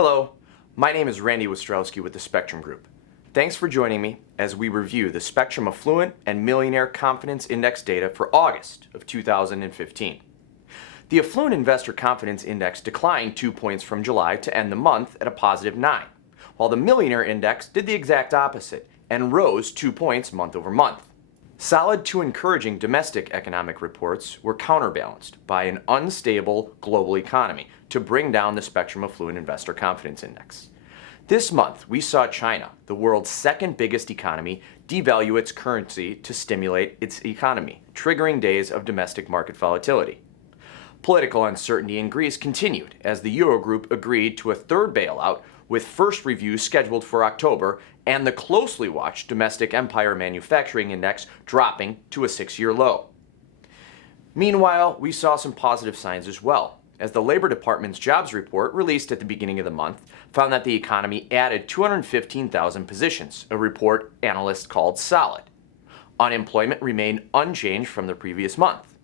Hello, my name is Randy Ostrowski with the Spectrem Group. Thanks for joining me as we review the Spectrem Affluent and Millionaire Confidence Index data for August of 2015. The Affluent Investor Confidence Index declined 2 points from July to end the month at a positive 9, while the Millionaire Index did the exact opposite and rose 2 points month over month. Solid to encouraging domestic economic reports were counterbalanced by an unstable global economy to bring down the Spectrem Affluent Investor Confidence Index. This month, we saw China, the world's second biggest economy, devalue its currency to stimulate its economy, triggering days of domestic market volatility. Political uncertainty in Greece continued as the Eurogroup agreed to a third bailout, with first review scheduled for October and the closely watched domestic empire manufacturing index dropping to a 6-year low. Meanwhile, we saw some positive signs as well, as the Labor Department's jobs report released at the beginning of the month found that the economy added 215,000 positions, a report analysts called solid. Unemployment remained unchanged from the previous month.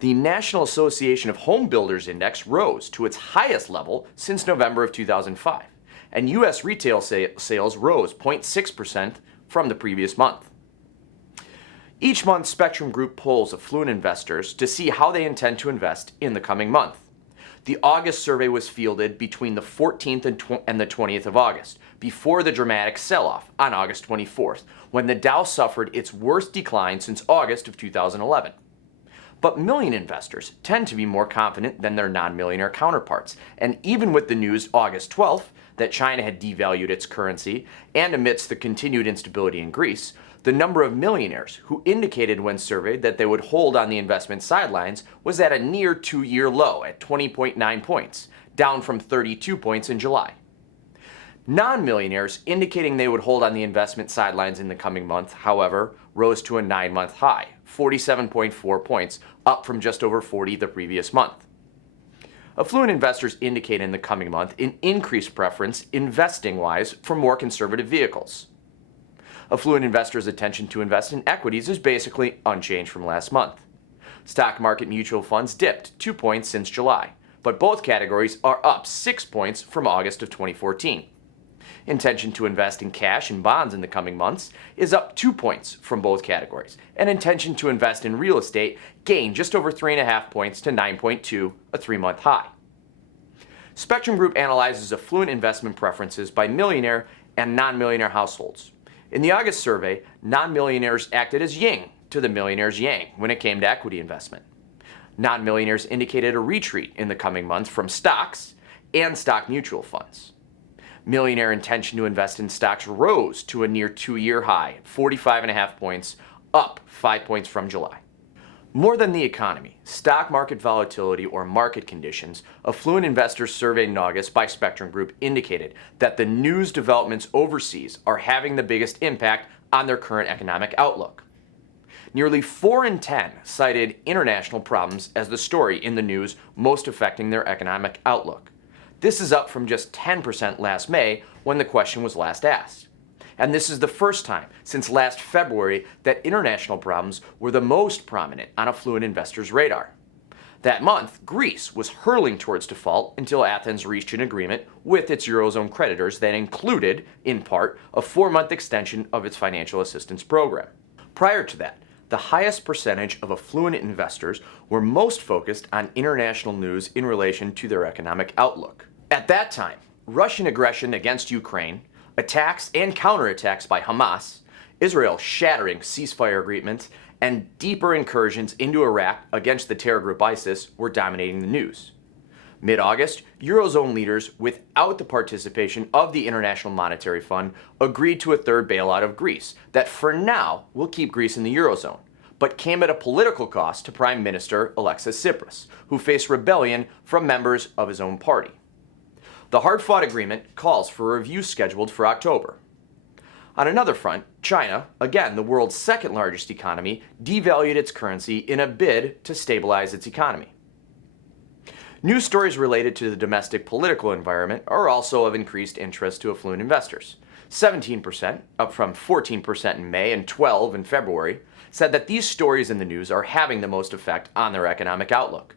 The National Association of Home Builders Index rose to its highest level since November of 2005, and U.S. retail sales rose 0.6% from the previous month. Each month, Spectrem Group polls affluent investors to see how they intend to invest in the coming month. The August survey was fielded between the 14th and the 20th of August, before the dramatic sell-off on August 24th, when the Dow suffered its worst decline since August of 2011. But million investors tend to be more confident than their non-millionaire counterparts, and even with the news August 12th that China had devalued its currency, and amidst the continued instability in Greece, the number of millionaires who indicated when surveyed that they would hold on the investment sidelines was at a near 2-year low at 20.9 points, down from 32 points in July. Non-millionaires indicating they would hold on the investment sidelines in the coming month, however, rose to a 9-month high, 47.4 points, up from just over 40 the previous month. Affluent investors indicate in the coming month an increased preference investing-wise for more conservative vehicles. Affluent investors' attention to invest in equities is basically unchanged from last month. Stock market mutual funds dipped 2 points since July, but both categories are up 6 points from August of 2014. Intention to invest in cash and bonds in the coming months is up 2 points from both categories, and intention to invest in real estate gained just over 3.5 points to 9.2, a 3-month high. Spectrem Group analyzes affluent investment preferences by millionaire and non-millionaire households. In the August survey, non-millionaires acted as yin to the millionaires' yang when it came to equity investment. Non-millionaires indicated a retreat in the coming months from stocks and stock mutual funds. Millionaire intention to invest in stocks rose to a near 2-year high, 45.5 points, up 5 points from July. More than the economy, stock market volatility or market conditions, affluent investors surveyed in August by Spectrem Group indicated that the news developments overseas are having the biggest impact on their current economic outlook. Nearly 4 in 10 cited international problems as the story in the news most affecting their economic outlook. This is up from just 10% last May when the question was last asked. And this is the first time since last February that international problems were the most prominent on affluent investors' radar. That month, Greece was hurtling towards default until Athens reached an agreement with its Eurozone creditors that included, in part, a 4-month extension of its financial assistance program. Prior to that, the highest percentage of affluent investors were most focused on international news in relation to their economic outlook. At that time, Russian aggression against Ukraine, attacks and counterattacks by Hamas, Israel shattering ceasefire agreements, and deeper incursions into Iraq against the terror group ISIS were dominating the news. Mid-August, Eurozone leaders, without the participation of the International Monetary Fund, agreed to a third bailout of Greece that for now will keep Greece in the Eurozone, but came at a political cost to Prime Minister Alexis Tsipras, who faced rebellion from members of his own party. The hard-fought agreement calls for a review scheduled for October. On another front, China, again the world's second largest economy, devalued its currency in a bid to stabilize its economy. News stories related to the domestic political environment are also of increased interest to affluent investors. 17%, up from 14% in May and 12% in February, said that these stories in the news are having the most effect on their economic outlook.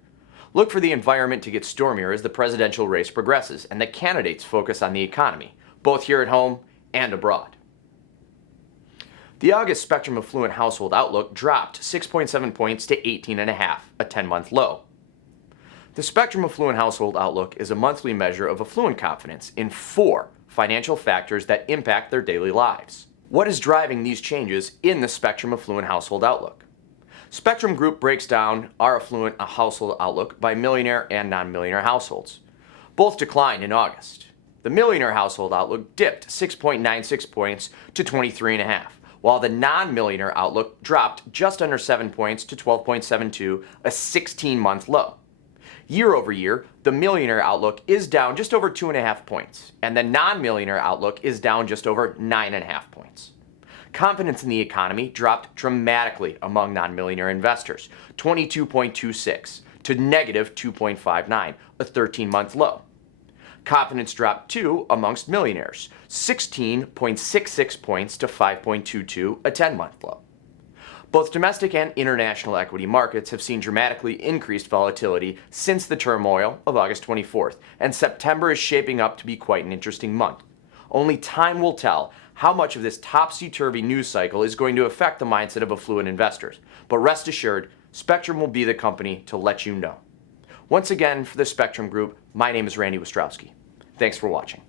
Look for the environment to get stormier as the presidential race progresses and the candidates focus on the economy, both here at home and abroad. The August Spectrum Affluent Household Outlook dropped 6.7 points to 18.5, a 10-month low. The Spectrum Affluent Household Outlook is a monthly measure of affluent confidence in 4 financial factors that impact their daily lives. What is driving these changes in the Spectrum Affluent Household Outlook? Spectrum Group breaks down our affluent household outlook by millionaire and non-millionaire households. Both declined in August. The millionaire household outlook dipped 6.96 points to 23.5, while the non-millionaire outlook dropped just under 7 points to 12.72, a 16-month low. Year over year, the millionaire outlook is down just over 2.5 points, and the non-millionaire outlook is down just over 9.5 points. Confidence in the economy dropped dramatically among non-millionaire investors, 22.26 to negative 2.59, a 13-month low. Confidence dropped too amongst millionaires, 16.66 points to 5.22, a 10-month low. Both domestic and international equity markets have seen dramatically increased volatility since the turmoil of August 24th, and September is shaping up to be quite an interesting month. Only time will tell how much of this topsy-turvy news cycle is going to affect the mindset of affluent investors, but rest assured, Spectrum will be the company to let you know. Once again, for the Spectrum Group, my name is Randy Ostrowski. Thanks for watching.